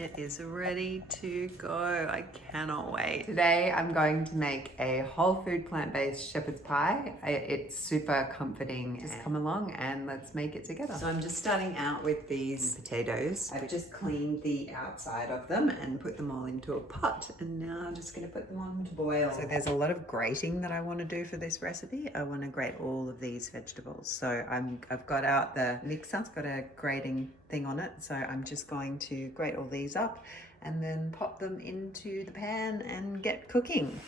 It is ready to go. I cannot wait. Today I'm going to make a whole food plant-based shepherd's pie. It's super comforting. Just come along and let's make it together. So I'm just starting out with these potatoes. I've just cleaned the outside of them and put them all into a pot, and now I'm just going to put them on to boil. So there's a lot of grating that I want to do for this recipe. I want to grate all of these vegetables. So I've got out the mixer. It's got a grating thing on it, so I'm just going to grate all these up and then pop them into the pan and get cooking.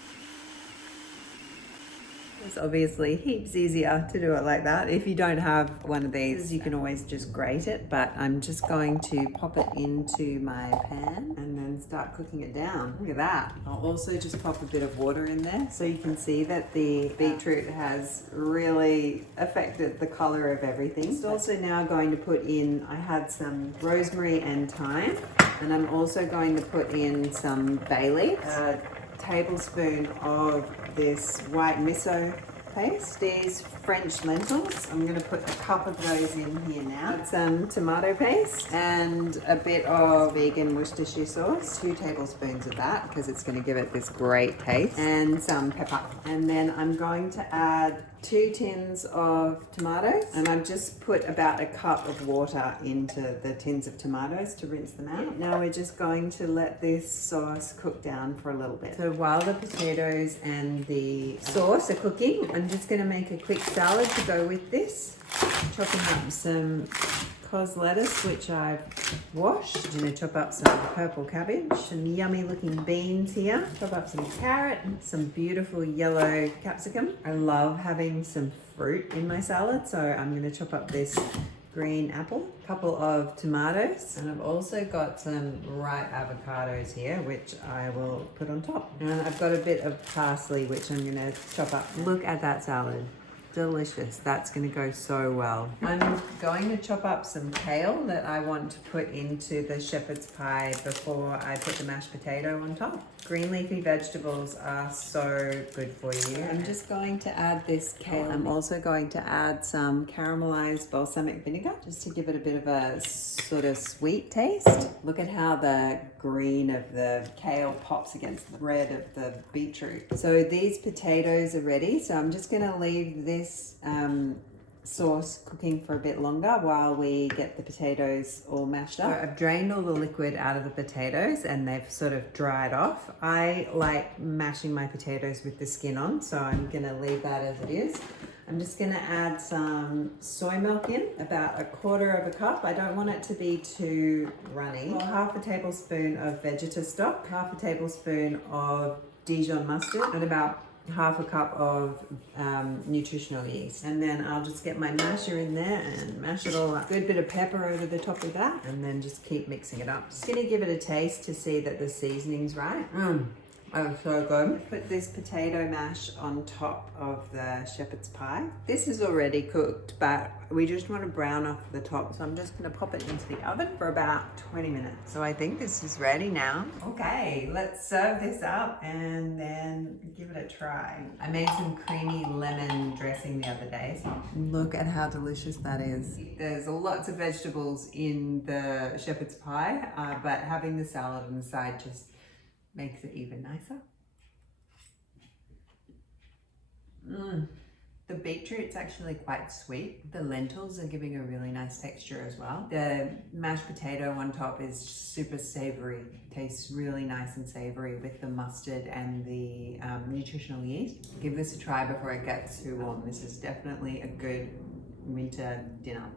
It's obviously heaps easier to do it like that. If you don't have one of these, you can always just grate it, but I'm just going to pop it into my pan and then start cooking it down. Look at that. I'll also just pop a bit of water in there so you can see that the beetroot has really affected the color of everything. It's also now going to put in, I had some rosemary and thyme, and I'm also going to put in some bay leaves. Tablespoon of this white miso paste, these French lentils. I'm going to put a cup of those in here now. Add some tomato paste and a bit of vegan Worcestershire sauce, 2 tablespoons of that because it's going to give it this great taste, and some pepper. And then I'm going to add 2 tins of tomatoes, and I've just put about a cup of water into the tins of tomatoes to rinse them out. Now we're just going to let this sauce cook down for a little bit. So while the potatoes and the sauce are cooking, I'm just going to make a quick salad to go with this. Chopping up some cos lettuce, which I've washed. I'm going to chop up some purple cabbage, some yummy looking beans here. Chop up some carrot, some beautiful yellow capsicum. I love having some fruit in my salad, so I'm going to chop up this green apple, a couple of tomatoes, and I've also got some ripe avocados here, which I will put on top. And I've got a bit of parsley, which I'm going to chop up. Look at that salad. Delicious. That's going to go so well. I'm going to chop up some kale that I want to put into the shepherd's pie before I put the mashed potato on top. Green leafy vegetables are so good for you. I'm just going to add this kale. I'm also going to add some caramelized balsamic vinegar just to give it a bit of a sort of sweet taste. Look at how the green of the kale pops against the red of the beetroot. So these potatoes are ready, so I'm just going to leave this sauce cooking for a bit longer while we get the potatoes all mashed up. So I've drained all the liquid out of the potatoes and they've sort of dried off. I like mashing my potatoes with the skin on, so I'm going to leave that as it is. I'm just going to add some soy milk in, about 1/4 cup. I don't want it to be too runny. Well, 1/2 tablespoon of veggie stock, 1/2 tablespoon of Dijon mustard, and about 1/2 cup of nutritional yeast. And then I'll just get my masher in there and mash it all up. Good bit of pepper over the top of that, and then just keep mixing it up. Just gonna give it a taste to see that the seasoning's right. Oh, so good. Put this potato mash on top of the shepherd's pie. This is already cooked, but we just want to brown off the top. So I'm just going to pop it into the oven for about 20 minutes. So I think this is ready now. Okay, let's serve this up and then give it a try. I made some creamy lemon dressing the other day. Look at how delicious that is. There's lots of vegetables in the shepherd's pie, but having the salad on the side just makes it even nicer. The beetroot's actually quite sweet. The lentils are giving a really nice texture as well. The mashed potato on top is super savory. Tastes really nice and savory with the mustard and the nutritional yeast. Give this a try before it gets too warm. This is definitely a good winter dinner.